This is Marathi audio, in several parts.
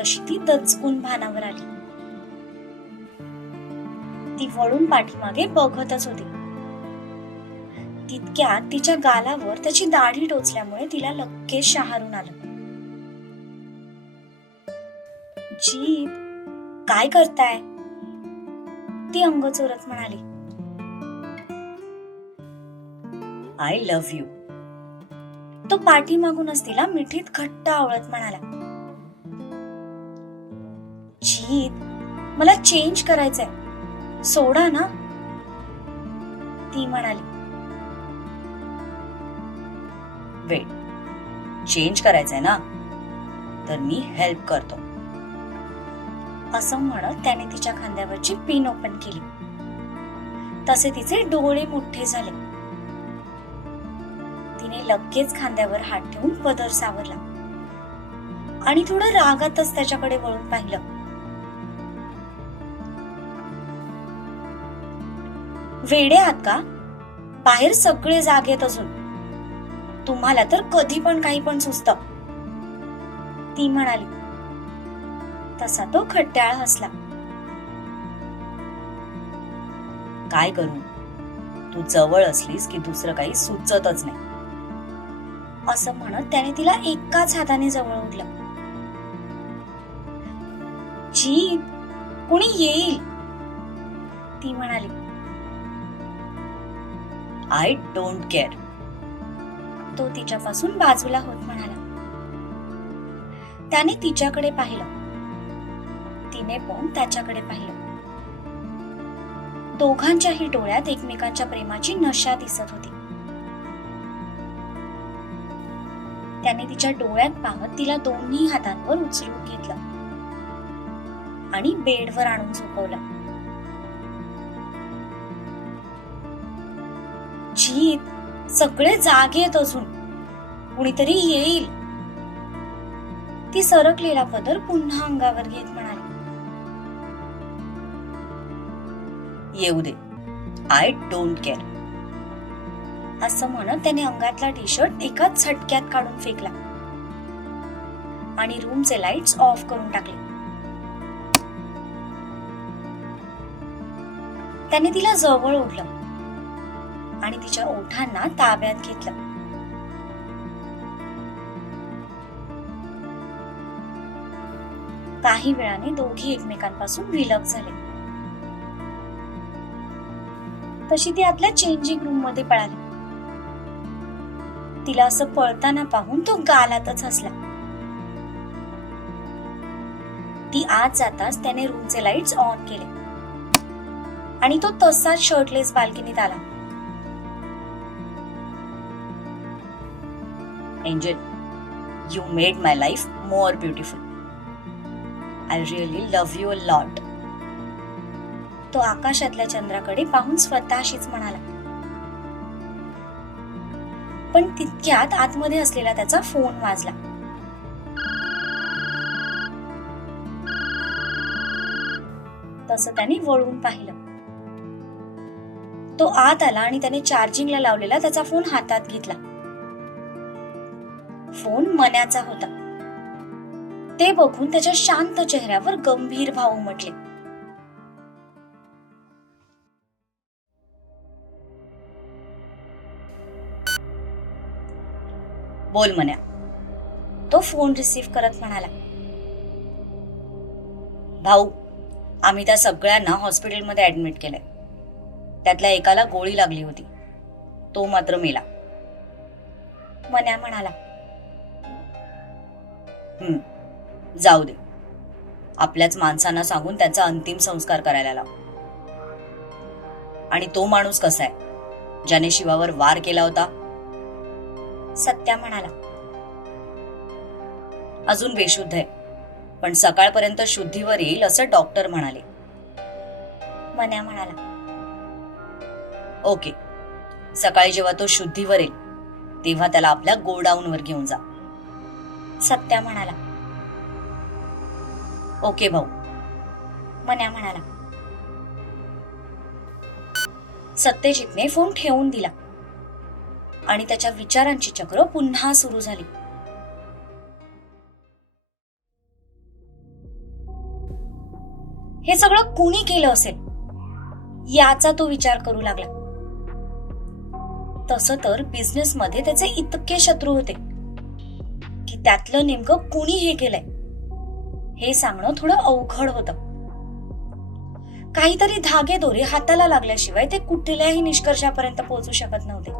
तशी ती दचकून भानावर आली. ती वळून पाठीमागे बघतच होती. तितक्यात तिच्या गालावर त्याची दाढी टोचल्यामुळे तिला लक्केच शहारून आलं. जीत काय करताय? ती अंग चोरत म्हणाली. आय लव्ह यू तो पाठीमागूनच तिला मिठीत घट्ट आवळत म्हणाला. नाहीत. मला चेंज करायचंय. सोडा ना. ती म्हणाली. वेट चेंज करायचंय ना. तर मी हेल्प करतो. असं म्हणत त्याने तिच्या खांद्यावरची पिन ओपन केली. तसे तिचे डोळे मोठे झाले. तिने लगेच खांद्यावर हात ठेवून पदर सावरला. आणि थोडं रागातच त्याच्याकडे वळून पाहिलं. वेडे आहात का? बाहेर सगळे जागेत अजून. तुम्हाला तर कधी पण काही पण सुचत. ती म्हणाली. तसा तो खट्याळ हसला. काय करू? तू जवळ असलीस की दुसरं काही सुचतच नाही. असं म्हणत त्याने तिला एकाच हाताने जवळ ओढलं. जी कोणी येईल? ती म्हणाली. I don't care. तो तिच्यापासून बाजूला होत म्हणाला. त्याने तिच्याकडे पाहिलं. तिने पण त्याच्याकडे पाहिलं. दोघांच्याही डोळ्यात एकमेकांच्या प्रेमाची नशा दिसत होती. त्याने तिच्या डोळ्यात पाहत तिला दोन्ही हातांवर उचलून घेतलं आणि बेडवर आणून झोपवलं शीत सगळे जागेत अजून. कुणीतरी येईल. ती सरकलेला पदर पुन्हा अंगावर घेत म्हणाली. येऊ दे. आय डोंट केअर असं म्हणत त्याने अंगातला टी शर्ट एकाच झटक्यात काढून फेकला. आणि रूमचे लाईट्स ऑफ करून टाकले. त्याने तिला जवळ ओढलं. आणि तिच्या ओठांना ताब्यात घेतलं. काही वेळाने दोघी एकमेकांपासून विलग झाले. तशी ती आतल्या चेंजिंग रूममध्ये पळाली. तिला असं पळताना पाहून तो गालातच हसला. ती आत जाताच त्याने रूमचे लाईट्स ऑन केले. आणि तो तसाच शर्टलेस बाल्कनीत आला. Angel, you made my life more beautiful. I really love you a lot तो आकाशातल्या चंद्राकडे पाहून स्वतःशीच म्हणाला. पण तितक्यात आतमध्ये असलेला त्याचा फोन वाजला. तसं त्याने वळून पाहिलं. तो आत आला आणि त्याने चार्जिंगला लावलेला त्याचा फोन हातात घेतला. फोन मन्याचा होता. ते बघून त्याच्या शांत चेहऱ्यावर गंभीर भाव उमटले. बोल मन्या. तो फोन रिसीव्ह करत म्हणाला. भाऊ आम्ही त्या सगळ्यांना हॉस्पिटलमध्ये ऍडमिट केलंय. त्यातल्या एकाला गोळी लागली होती. तो मात्र मेला. मन्या म्हणाला जाऊ दे. आपल्याच माणसांना सांगून त्यांचा अंतिम संस्कार करायला लाव. आणि तो माणूस कसा आहे? ज्याने शिवावर वार केला होता? सत्या म्हणाला. अजून बेशुद्ध आहे. पण सकाळपर्यंत शुद्धीवर येईल असं डॉक्टर म्हणाले. मन्या म्हणाला. ओके. सकाळी जेव्हा तो शुद्धीवर येईल तेव्हा त्याला आपल्या गोडाऊनवर घेऊन जा. सत्या म्हणाला. ओके भाऊ. मन्या म्हणाला. सत्यजितने फोन ठेवून दिला. आणि त्याच्या विचारांची चक्र पुन्हा सुरू झाली. हे सगळं कुणी केलं असेल? याचा तो विचार करू लागला. तसं तर बिझनेसमध्ये त्याचे इतके शत्रू होते. त्यातलं नेमकं कुणी हे केलंय? हे सांगणं थोडं अवघड होतं. काहीतरी धागे दोरे हाताला लागल्याशिवाय ते कुठल्याही निष्कर्षापर्यंत पोहोचू शकत नव्हते.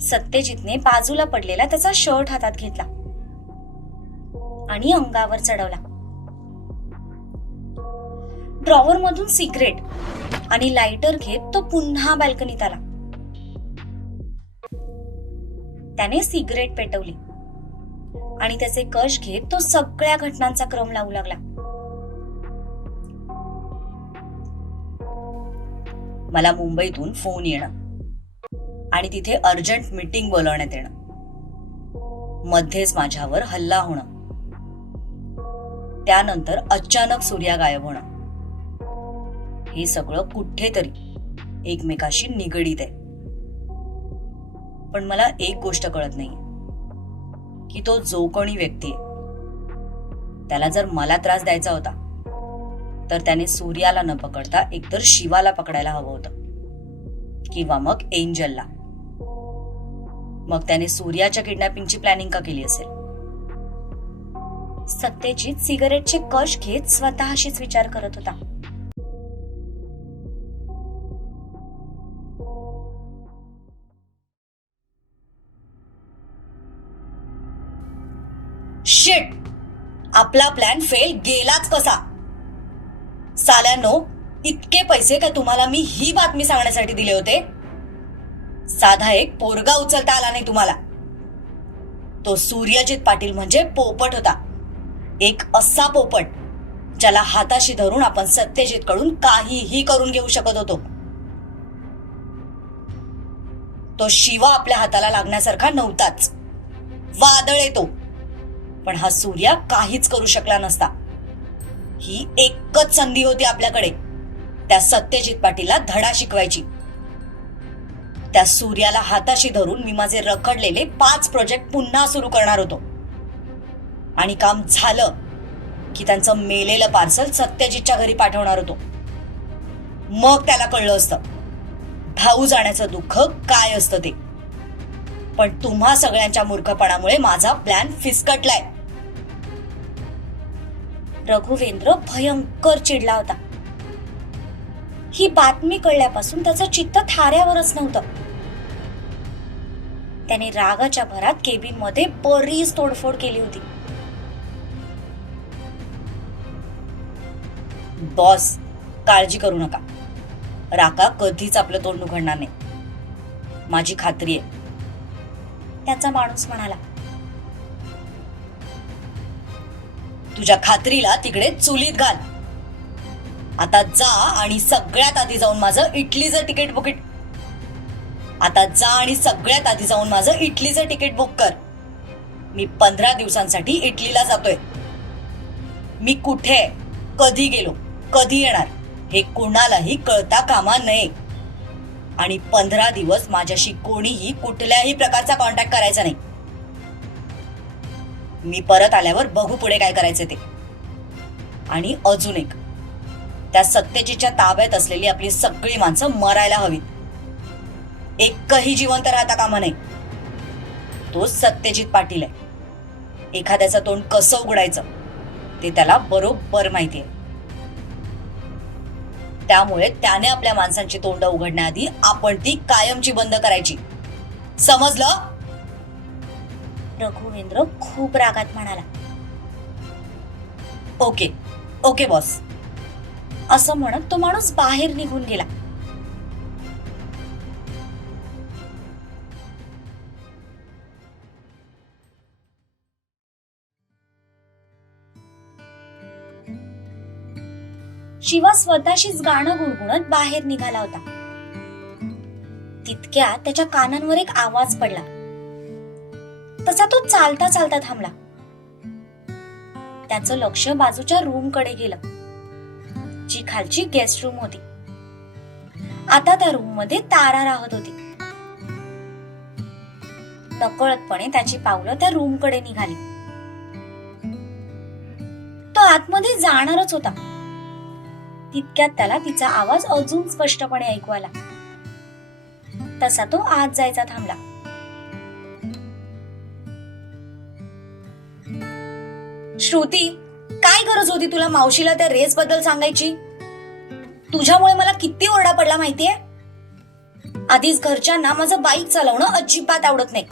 सत्यजितने बाजूला पडलेला त्याचा शर्ट हातात घेतला आणि अंगावर चढवला. ड्रॉवर मधून सिगरेट आणि लाइटर घेत तो पुन्हा बाल्कनीत आला. त्याने सिगरेट पेटवली. आणि त्याचे कश घेत तो सगळ्या घटनांचा क्रम लावू लागला. मला मुंबईतून फोन येणं आणि तिथे अर्जंट मीटिंग बोलवण्यात येणं. मध्येच माझ्यावर हल्ला होणं. त्यानंतर अचानक सूर्या गायब होणं. हे सगळं कुठेतरी एकमेकाशी निगडीत आहे. पण मला एक गोष्ट कळत नाही की तो जो कोणी व्यक्ती आहे त्याला जर मला त्रास द्यायचा होता तर त्याने सूर्याला न पकडता एकतर शिवाला पकडायला हवं होतं किंवा मग एंजलला. मग त्याने सूर्याच्या किडनॅपिंगची प्लॅनिंग का केली असेल? सत्तेजीत सिगारेटचे कश घेत स्वतःशीच विचार करत होता. आपला प्लॅन फेल गेलाच कसा? साल्यानो इतके पैसे का तुम्हाला मी ही बातमी सांगण्यासाठी दिले होते? साधा एक पोरगा उचलता आला नाही तुम्हाला. तो सूर्यजित पाटील म्हणजे पोपट होता. एक असा पोपट ज्याला हाताशी धरून आपण सत्यजित कडून काहीही करून घेऊ शकत होतो. तो शिवा आपल्या हाताला लागण्यासारखा नव्हताच. वादळ येतो. पण हा सूर्या काहीच करू शकला नसता. ही एकच संधी होती आपल्याकडे. त्या सत्यजित पाटीलला धडा शिकवायची. त्या सूर्याला हाताशी धरून मी माझे रखडलेले पाच प्रोजेक्ट पुन्हा सुरू करणार होतो. आणि काम झालं की त्यांचं मेलेलं पार्सल सत्यजितच्या घरी पाठवणार होतो. मग त्याला कळलं असतं भाऊ जाण्याचं दुःख काय असतं ते. पण तुम्हा सगळ्यांच्या मूर्खपणामुळे माझा प्लॅन फिसकटलाय. रघुवेंद्र भयंकर चिडला होता. ही बातमी कळल्यापासून त्याचं चित्त थाऱ्यावरच नव्हतं. त्याने रागाच्या भरात केबिनमध्ये बरीच तोडफोड केली होती. बॉस काळजी करू नका. राका कधीच आपलं तोंड उघडणार नाही. माझी खात्री आहे. त्याचा माणूस म्हणाला तुझ्या खात्रीला तिकडे चुलीत घाल. आता जा आणि सगळ्यात आधी जाऊन माझं इटलीचं तिकीट बुक आता जा आणि सगळ्यात आधी जाऊन माझं इटलीचं तिकीट बुक कर. मी पंधरा दिवसांसाठी इटलीला जातोय. मी कुठे? आहे, कधी गेलो? कधी येणार? हे कोणालाही कळता कामा नये. आणि पंधरा दिवस माझ्याशी कोणीही कुठल्याही प्रकारचा कॉन्टॅक्ट करायचा नाही. मी परत आल्यावर बघू पुढे काय करायचे ते. आणि अजून एक त्या सत्यजितच्या ताब्यात असलेली आपली सगळी माणसं मरायला हवीत. एकही जिवंत राहता कामा नाही तो सत्यजित पाटील आहे. एखाद्याचं तोंड कसं उघडायचं ते त्याला बरोबर माहिती आहे. त्यामुळे त्याने आपल्या माणसांची तोंड उघडण्याआधी आपण ती कायमची बंद करायची. समजलं? रघुवेंद्र खूप रागात म्हणाला. Okay okay boss. असं म्हणत तो माणूस बाहेर निघून गेला. शिवा स्वतःशीच गाणं गुणगुणत बाहेर निघाला होता. तितक्या त्याच्या कानांवर एक आवाज पडला. तसा तो चालता चालता थांबला. त्याचं लक्ष बाजूच्या रूमकडे गेलं. जी खालची गेस्ट रूम होती. आता त्या रूममध्ये तारा राहत होती. नकळतपणे त्याची पावलं त्या रूमकडे निघाली. तो आतमध्ये जाणारच होता. तितक्यात त्याला तिचा आवाज अजून स्पष्टपणे ऐकू आला. तसा तो आत जायचा थांबला. श्रुती काय गरज होती तुला मावशीला त्या रेस बद्दल सांगायची? तुझ्यामुळे मला किती ओरडा पडला माहितीये? आधीच घरच्यांना माझं बाईक चालवणं अजिबात आवडत नाही.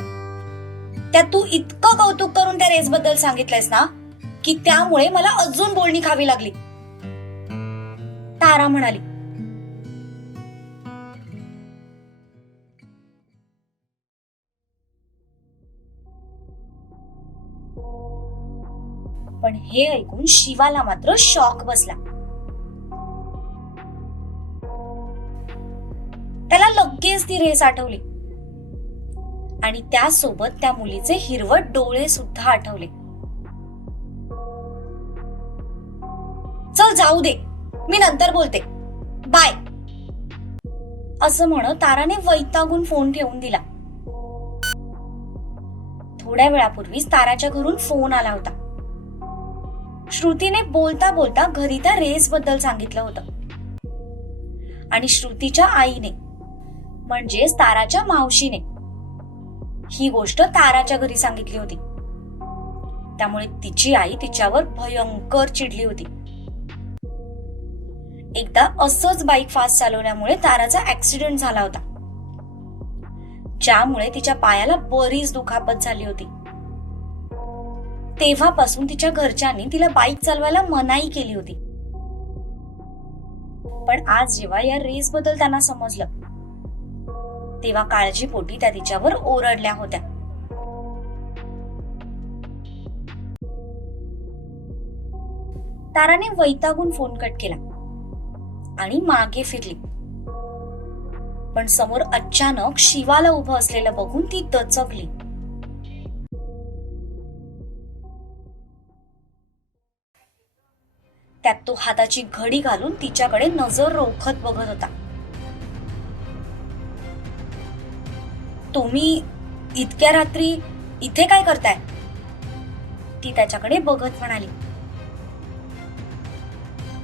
त्यात तू इतकं कौतुक करून त्या रेस बद्दल सांगितलंयस ना की त्यामुळे मला अजून बोलणी खावी लागली. तारा म्हणाली. पण हे ऐकून शिवाला मात्र शॉक बसला. त्याला लगेच ती रेस आठवली. आणि त्यासोबत त्या मुलीचे हिरवट डोळे सुद्धा आठवले. चल जाऊ दे. मी नंतर बोलते. बाय. असं म्हणत ताराने वैतागून फोन ठेवून दिला. थोड्या वेळापूर्वीच ताराच्या घरून फोन आला होता. श्रुतीने बोलता बोलता घरी त्या रेस बद्दल सांगितलं होतं. आणि श्रुतीच्या आईने म्हणजेच ताराच्या मावशीने ही गोष्ट ताराच्या घरी सांगितली होती. त्यामुळे तिची आई तिच्यावर भयंकर चिडली होती. एकदा असंच बाईक फास्ट चालवल्यामुळे ताराचा ऍक्सिडेंट झाला होता. ज्यामुळे तिच्या पायाला बरीच दुखापत झाली होती. तेव्हापासून तिच्या घरच्यांनी तिला बाईक चालवायला मनाई केली होती. पण आज जेव्हा या रेस बद्दल त्यांना समजलं तेव्हा काळजीपोटी त्या तिच्यावर ओरडल्या होत्या. ताराने वैतागून फोन कट केला आणि मागे फिरली. पण समोर अचानक शिवाला उभं असलेलं बघून ती दचकली. त्यात तो हाताची घडी घालून तिच्याकडे नजर रोखत बघत होता. तुम्ही इतक्या रात्री इथे काय करताय? ती त्याच्याकडे बघत म्हणाली.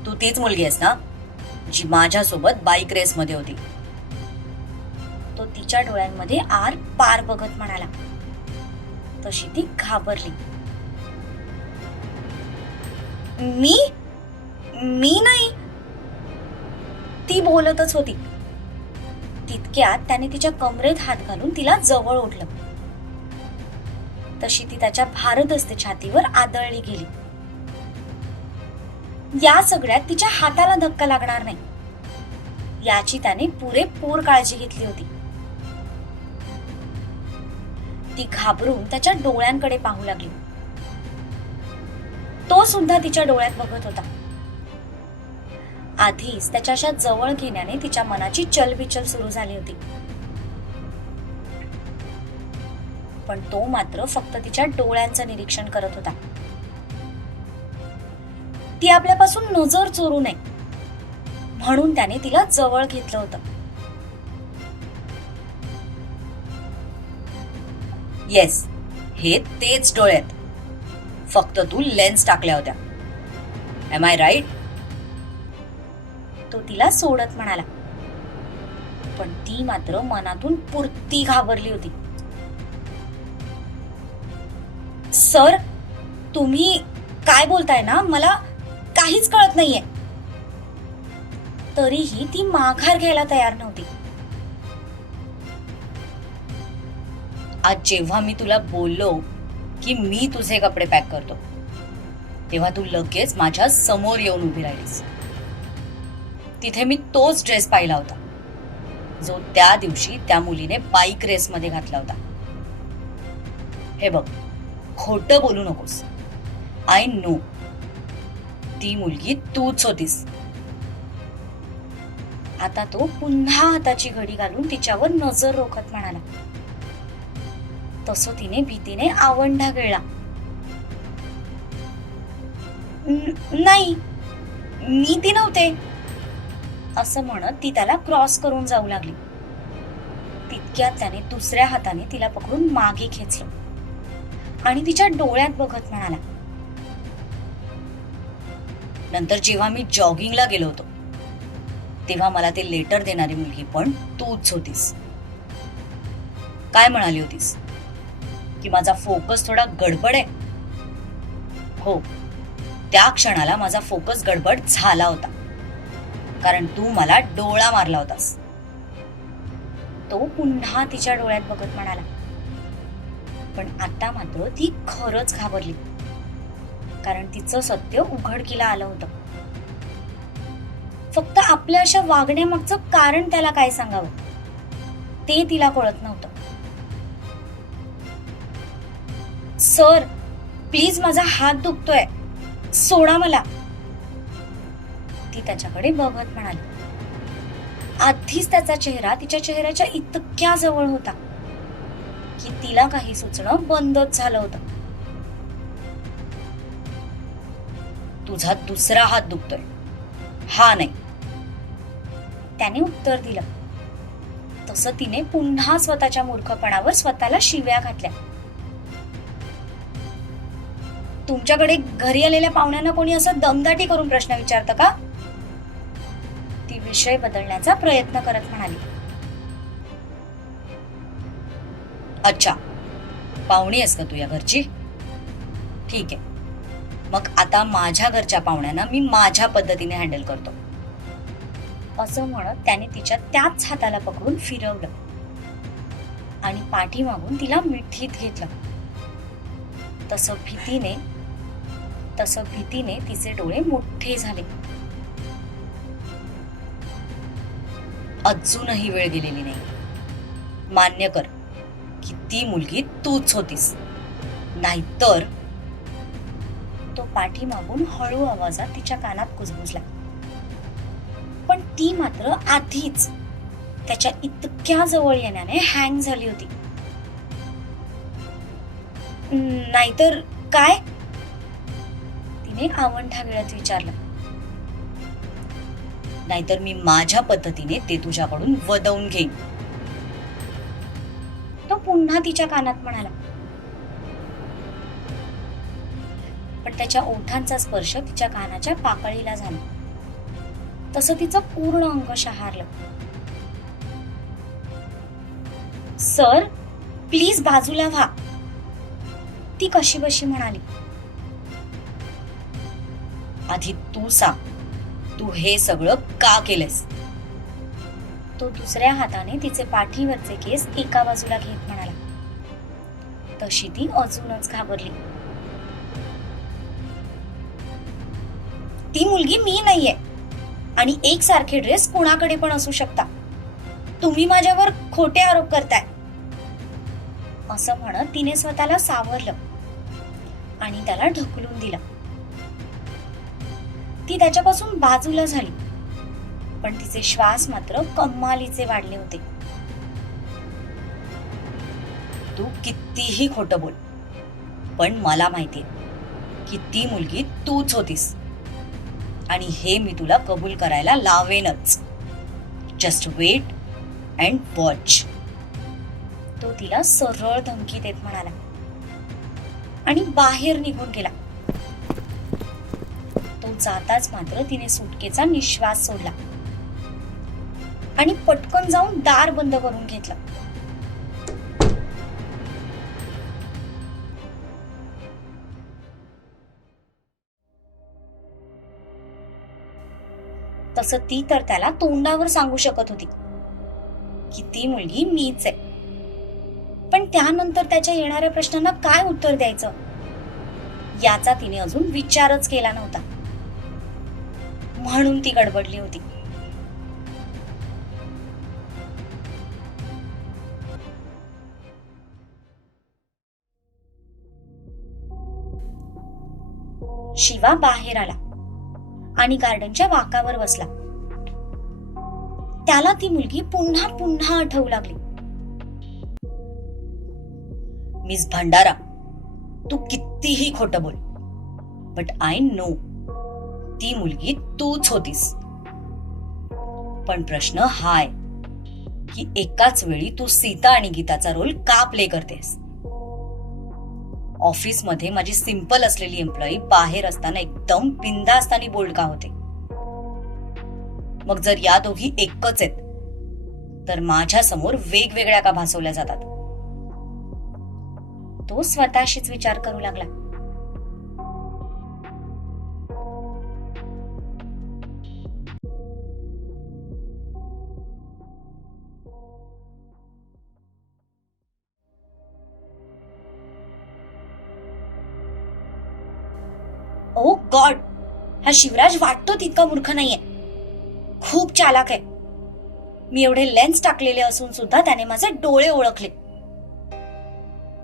तू तीच मुलगी आहेस ना जी माझ्यासोबत बाईक रेस मध्ये होती. तो तिच्या डोळ्यांमध्ये आर पार बघत म्हणाला. तशी ती घाबरली. मी मी नाही. ती बोलतच होती. तितक्यात त्याने तिच्या कमरेत हात घालून तिला जवळ ओढलं. तशी ती त्याच्या भारदस्त छातीवर आदळली गेली. या सगळ्यात तिच्या हाताला धक्का लागणार नाही. याची त्याने पुरेपूर काळजी घेतली होती. ती घाबरून त्याच्या डोळ्यांकडे पाहू लागली. तो सुद्धा तिच्या डोळ्यात बघत होता. आधीच त्याच्याशा जवळ घेण्याने तिच्या मनाची चलबिचल सुरू झाली होती. पण तो मात्र फक्त तिच्या डोळ्यांचं निरीक्षण करत होता. ती आपल्यापासून नजर चोरू नये म्हणून त्याने तिला जवळ घेतलं होतं. येस हे तेच डोळे आहेत. फक्त तू लेन्स टाकल्या होत्या. एम आय राईट तो तिला सोडत म्हणाला. पण ती मात्र मनातून पुरती घाबरली होती. सर तुम्ही काय बोलताय ना? मला काहीच कळत नाहीये. तरीही ती माघार घ्यायला तयार नव्हती. आज जेव्हा मी तुला बोललो की मी तुझे कपडे पॅक करतो तेव्हा तू लगेच माझ्यासमोर येऊन उभी राहिलीस. तिथे मी तोच ड्रेस पाहिला होता. जो त्या दिवशी त्या मुलीने बाईक रेसमध्ये घातला होता. हे बघ खोटं बोलू नकोस. आय नो ती मुलगी तूच होतीस. आता तो पुन्हा हाताची घडी घालून तिच्यावर नजर रोखत म्हणाला. तसं तिने भीतीने आवंढा गिळला नाही. मी ती नव्हते. असं म्हणत ती त्याला क्रॉस करून जाऊ लागली. तितक्यात त्याने दुसऱ्या हाताने तिला पकडून मागे खेचलं. आणि तिच्या डोळ्यात बघत म्हणाला नंतर जेव्हा मी जॉगिंगला गेलो होतो तेव्हा मला ते लेटर देणारी मुलगी पण तूच होतीस. काय म्हणाली होतीस? की माझा फोकस थोडा गडबड आहे? हो त्या क्षणाला माझा फोकस गडबड झाला होता. कारण तू मला डोळा मारला होतास. तो पुन्हा तिच्या डोळ्यात बघत म्हणाला पण आता मात्र ती खरंच घाबरली कारण तिचं सत्य उघडकीला आलं होतं. फक्त आपल्या अशा वागण्यामागचं कारण त्याला काय सांगावं? ते तिला कळत नव्हतं. सर प्लीज माझा हात दुखतोय. सोडा मला. ती त्याच्याकडे बघत म्हणाली. आधीच त्याचा चेहरा तिच्या चेहऱ्याच्या इतक्या जवळ होता की तिला काही सुचणं बंदच झालं होतं. तुझा दुसरा हात दुखतोय. हा नाही. त्याने उत्तर दिलं. तसं तिने पुन्हा स्वतःच्या मूर्खपणावर स्वतःला शिव्या घातल्या. तुमच्याकडे घरी आलेल्या पाहुण्यांना कोणी असं दमदाटी करून प्रश्न विचारतं का? विषय बदलण्याचा प्रयत्न करत म्हणाली. अच्छा पाहुणी आहेस का तू या घरची? ठीक आहे. मग आता माझ्या घरच्या पाहुण्यांना मी माझ्या पद्धतीने हँडल करतो. असं म्हणत त्याने तिच्या त्याच हाताला पकडून फिरवलं. आणि पाठीमागून तिला मिठीत घेतलं. तसं भीतीने तसं भीतीने तिचे डोळे मोठे झाले. अजूनही वेळ गेलेली नाही. मान्य कर की ती मुलगी तूच होतीस. नाहीतर तो पाठीमागून हळू आवाजात तिच्या कानात कुजबुजला पण ती मात्र आधीच त्याच्या इतक्या जवळ येण्याने हँग झाली होती. नाहीतर काय? तिने आवंढा वेळात विचारलं. नाहीतर मी माझ्या पद्धतीने ते तुझ्याकडून वदवून घेईन. तो पुन्हा तिच्या कानात म्हणाला. पण त्याच्या ओठांचा स्पर्श तिच्या कानाच्या पाकळीला झाला. तसं तिचं पूर्ण अंग शहारलं. सर प्लीज बाजूला व्हा. ती कशी बशी म्हणाली. आधी तू सांग. तू हे सगळं का केलंस तो दुसऱ्या हाताने तिचे पाठीवरचे केस एका बाजूला घेत म्हणाला. तशी ती अजूनच घाबरली. ती मुलगी मी नाहीये आणि एकसारखे ड्रेस कुणाकडे पण असू शकता. तुम्ही माझ्यावर खोटे आरोप करताय. असं म्हणत तिने स्वतःला सावरलं आणि त्याला ढकलून दिलं. ती त्याच्यापासून बाजूला झाली. पण तिचे श्वास मात्र कमालीचे वाढले होते. तू कितीही खोटं बोल पण मला माहितीये की ती मुलगी तूच होतीस. आणि हे मी तुला कबूल करायला लावेनच. जस्ट वेट अँड वॉच तो तिला सरळ धमकी देत म्हणाला. आणि बाहेर निघून गेला. तो जाताच मात्र तिने सुटकेचा निश्वास सोडला. आणि पटकन जाऊन दार बंद करून घेतलं. तसं ती तर त्याला तोंडावर सांगू शकत होती. की ती मुलगी मीच आहे. पण त्यानंतर त्याच्या येणाऱ्या प्रश्नांना काय उत्तर द्यायचं? याचा तिने अजून विचारच केला नव्हता. म्हणून ती गडबडली होती. शिवा बाहेर आला आणि गार्डनच्या वाकावर बसला. त्याला ती मुलगी पुन्हा पुन्हा आठवू लागली. मिस भंडारा तू कितीही खोट बोल बट आय नो ती मुलगी तूच होतीस. पण प्रश्न हाय की एकाच वेळी तू सीता आणि गीताचा रोल का प्ले करतेस? ऑफिसमध्ये माझी सिंपल असलेली एम्प्लॉई बाहेर असताना एकदम बिंदा बोल्ड का होते? मग जर या दोघी एकच आहेत तर माझ्यासमोर वेगवेगळ्या का भासवल्या जातात? तो स्वतःशीच विचार करू लागला. गॉड हा शिवराज वाटतो तितका मूर्ख नाहीये. खूप चालाक आहे. मी एवढे लेन्स टाकलेले असून सुद्धा त्याने माझे डोळे ओळखले.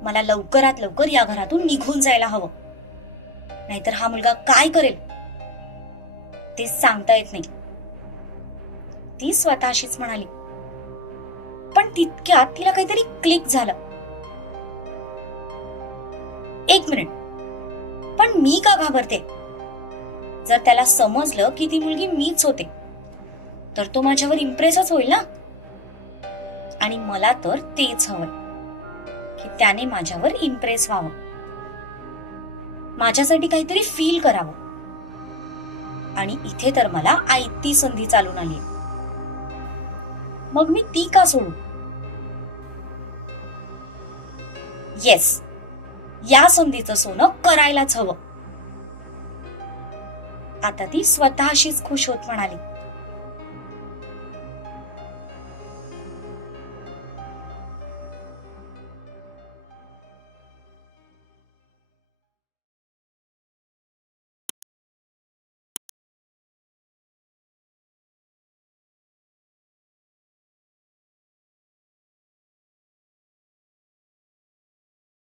मला लवकरात लवकर या घरातून निघून जायला हवं. नाहीतर हा मुलगा काय करेल? ते सांगता येत नाही. ती स्वतःशीच म्हणाली. पण तितक्यात तिला काहीतरी क्लिक झालं. एक मिनिट पण मी का घाबरते? जर त्याला समजलं की ती मुलगी मीच होते तर तो माझ्यावर इम्प्रेसच होईल ना? आणि मला तर तेच हवंय की त्याने माझ्यावर इम्प्रेस व्हावं. माझ्यासाठी काहीतरी फील करावं. आणि इथे तर मला आयती संधी चालून आली. मग मी ती का सोडू? येस या संधीचं सोनं करायलाच हवं. आता ती स्वतःशीच खुश होत म्हणाली.